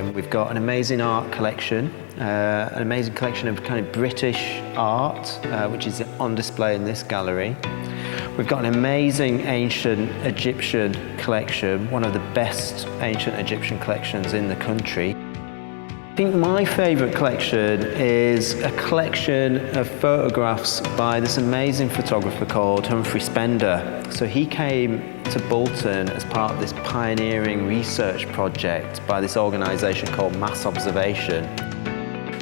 aquarium, we've got an amazing art collection, an amazing collection of kind of British art, which is on display in this gallery. We've got an amazing ancient Egyptian collection, one of the best ancient Egyptian collections in the country. I think my favourite collection is a collection of photographs by this amazing photographer called Humphrey Spender. So he came to Bolton as part of this pioneering research project by this organisation called Mass Observation.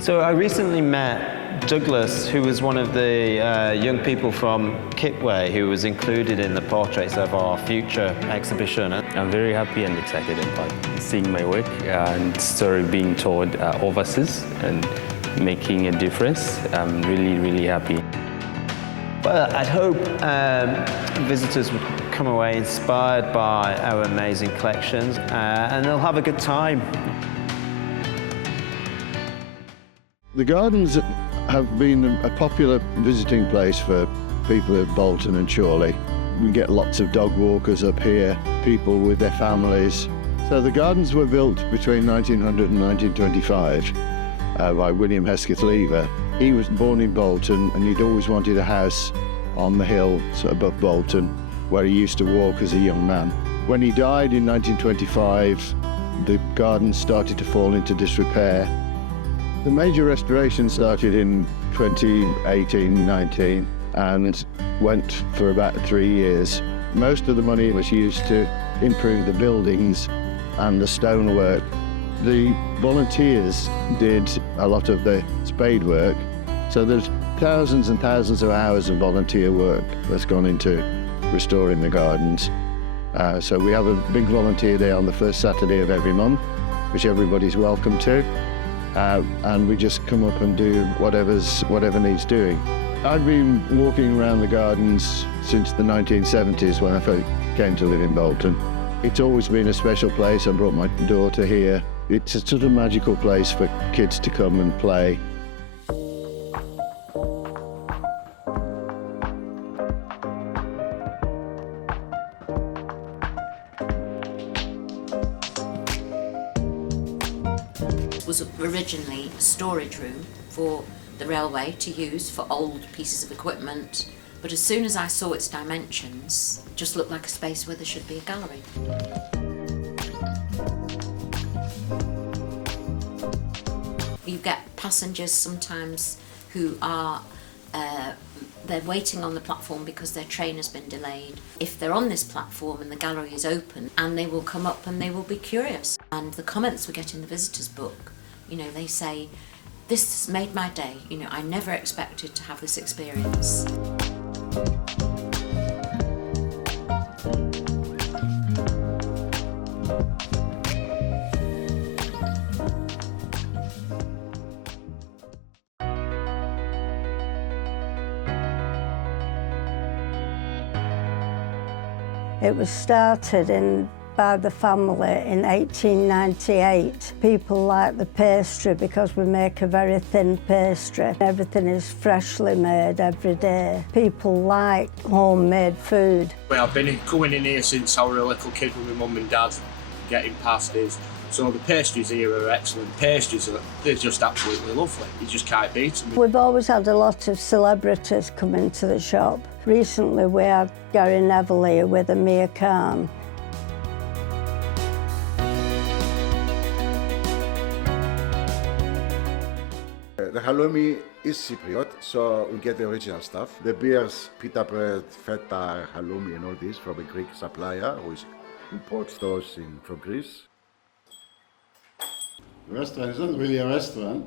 So I recently met Douglas, who was one of the young people from Kitway who was included in the portraits of our future exhibition. I'm very happy and excited about seeing my work and story being told overseas and making a difference. I'm really, really happy. Well, I'd hope visitors would come away inspired by our amazing collections and they'll have a good time. The gardens have been a popular visiting place for people at Bolton and Chorley. We get lots of dog walkers up here, people with their families. So the gardens were built between 1900 and 1925 by William Hesketh Lever. He was born in Bolton and he'd always wanted a house on the hill above Bolton where he used to walk as a young man. When he died in 1925, the gardens started to fall into disrepair. The major restoration started in 2018-19 and went for about 3 years. Most of the money was used to improve the buildings and the stonework. The volunteers did a lot of the spade work, so there's thousands and thousands of hours of volunteer work that's gone into restoring the gardens. So we have a big volunteer day on the first Saturday of every month, which everybody's welcome to. And we just come up and do whatever needs doing. I've been walking around the gardens since the 1970s when I first came to live in Bolton. It's always been a special place. I brought my daughter here. It's a sort of magical place for kids to come and play. Was originally a storage room for the railway to use for old pieces of equipment, but as soon as I saw its dimensions, it just looked like a space where there should be a gallery. You get passengers sometimes who are they're waiting on the platform because their train has been delayed. If they're on this platform and the gallery is open, and they will come up and they will be curious. And the comments we get in the visitors book, you know, they say, "This has made my day. You know, I never expected to have this experience." It was started by the family in 1898. People like the pastry because we make a very thin pastry. Everything is freshly made every day. People like homemade food. Well, I've been coming in here since I was a little kid with my mum and dad, getting pasties. So the pastries here are excellent. Pastries, they're just absolutely lovely. You just can't beat them. We've always had a lot of celebrities come into the shop. Recently we had Gary Neville here with Amir Khan. The halloumi is Cypriot, so we get the original stuff. The beers, pita bread, feta, halloumi and all this from a Greek supplier who imports those from Greece. The restaurant is not really a restaurant.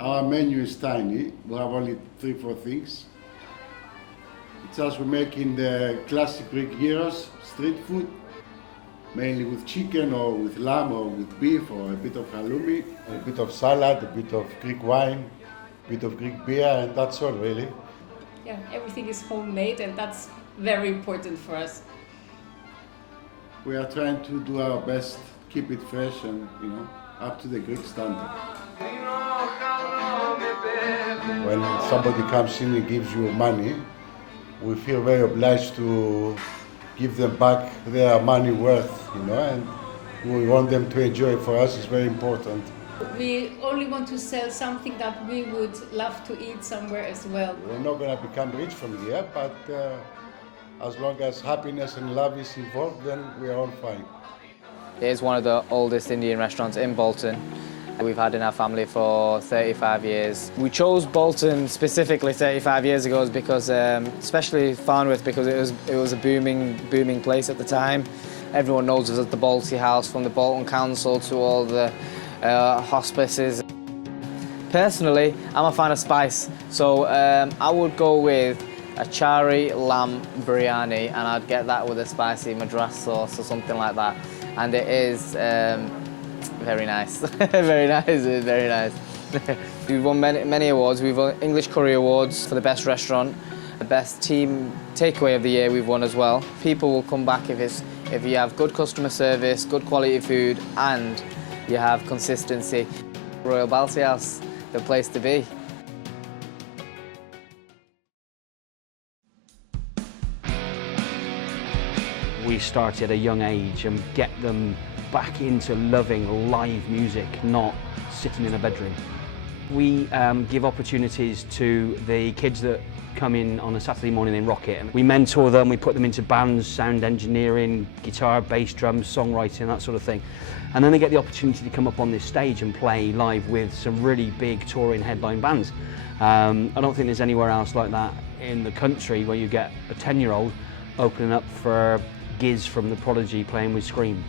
Our menu is tiny. We have only 3-4 things. It's us we're making the classic Greek gyros, street food, mainly with chicken or with lamb or with beef or a bit of halloumi, a bit of salad, a bit of Greek wine, a bit of Greek beer, and that's all really. Yeah, everything is homemade and that's very important for us. We are trying to do our best, keep it fresh and, you know, up to the Greek standard. When somebody comes in and gives you money, we feel very obliged to give them back their money worth, you know, and We want them to enjoy. For us, it's very important. We only want to sell something that we would love to eat somewhere as well. We're not going to become rich from here, but as long as happiness and love is involved, then we are all fine. It is one of the oldest Indian restaurants in Bolton. We've had in our family for 35 years. We chose Bolton specifically 35 years ago because, especially Farnworth, because it was a booming place at the time. Everyone knows us as the Balti House, from the Bolton Council to all the hospices. Personally, I'm a fan of spice, so I would go with a chari lamb biryani, and I'd get that with a spicy madras sauce or something like that. And it is very nice, very nice. We've won many awards. We've won English Curry Awards for the best restaurant, the best team takeaway of the year we've won as well. People will come back if you have good customer service, good quality food, and you have consistency. Royal Balti House, the place to be. We start at a young age and get them back into loving live music, not sitting in a bedroom. We give opportunities to the kids that come in on a Saturday morning in Rocket, and we mentor them, we put them into bands, sound engineering, guitar, bass, drums, songwriting, that sort of thing. And then they get the opportunity to come up on this stage and play live with some really big touring headline bands. I don't think there's anywhere else like that in the country where you get a 10-year-old opening up for Giz from The Prodigy playing with Scream,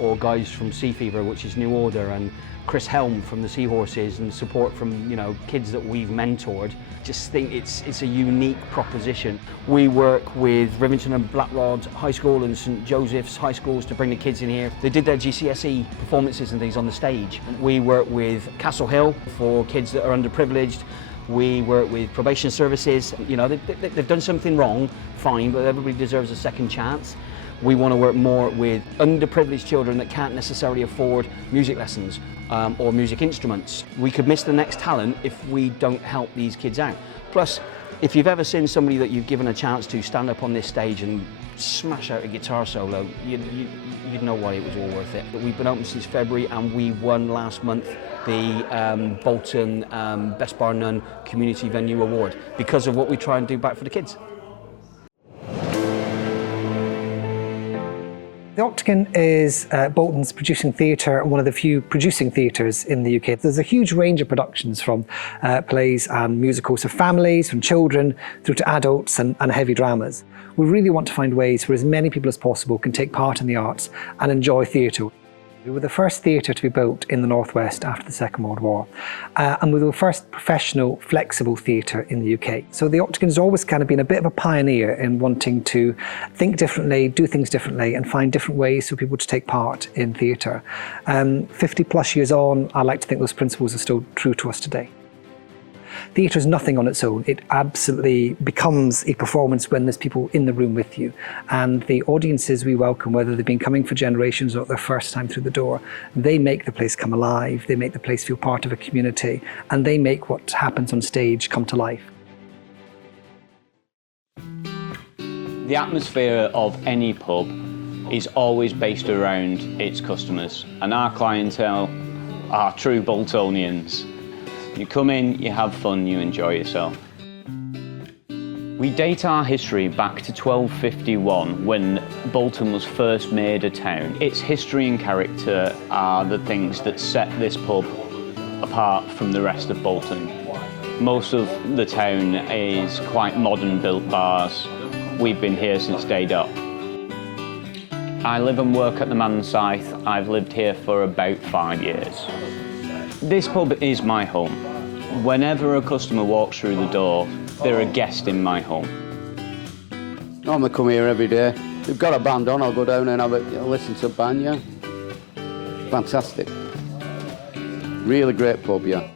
or guys from Sea Fever, which is New Order, and Chris Helm from the Seahorses, and support from, you know, kids that we've mentored. Just think it's a unique proposition. We work with Rivington and Blackrod High School and St Joseph's High Schools to bring the kids in here. They did their GCSE performances and things on the stage. We work with Castle Hill for kids that are underprivileged. We work with probation services. You know, they've done something wrong, fine, but everybody deserves a second chance. We want to work more with underprivileged children that can't necessarily afford music lessons or music instruments. We could miss the next talent if we don't help these kids out. Plus, if you've ever seen somebody that you've given a chance to stand up on this stage and smash out a guitar solo, you'd know why it was all worth it. We've been open since February, and we won last month the Bolton Best Bar None Community Venue Award because of what we try and do back for the kids. The Octagon is Bolton's producing theatre, one of the few producing theatres in the UK. There's a huge range of productions, from plays and musicals for families, from children through to adults and heavy dramas. We really want to find ways where as many people as possible can take part in the arts and enjoy theatre. We were the first theatre to be built in the Northwest after the Second World War, and we were the first professional, flexible theatre in the UK. So the Octagon has always kind of been a bit of a pioneer in wanting to think differently, do things differently, and find different ways for people to take part in theatre. 50 plus years on, I like to think those principles are still true to us today. Theatre is nothing on its own. It absolutely becomes a performance when there's people in the room with you. And the audiences we welcome, whether they've been coming for generations or their first time through the door, they make the place come alive, they make the place feel part of a community, and they make what happens on stage come to life. The atmosphere of any pub is always based around its customers, and our clientele are true Boltonians. You come in, you have fun, you enjoy yourself. We date our history back to 1251, when Bolton was first made a town. Its history and character are the things that set this pub apart from the rest of Bolton. Most of the town is quite modern built bars. We've been here since day dot. I live and work at the Man's Scythe. I've lived here for about 5 years. This pub is my home. Whenever a customer walks through the door, they're a guest in my home. Normally come here every day. If we've got a band on, I'll go down and listen to a band, yeah. Fantastic. Really great pub, yeah.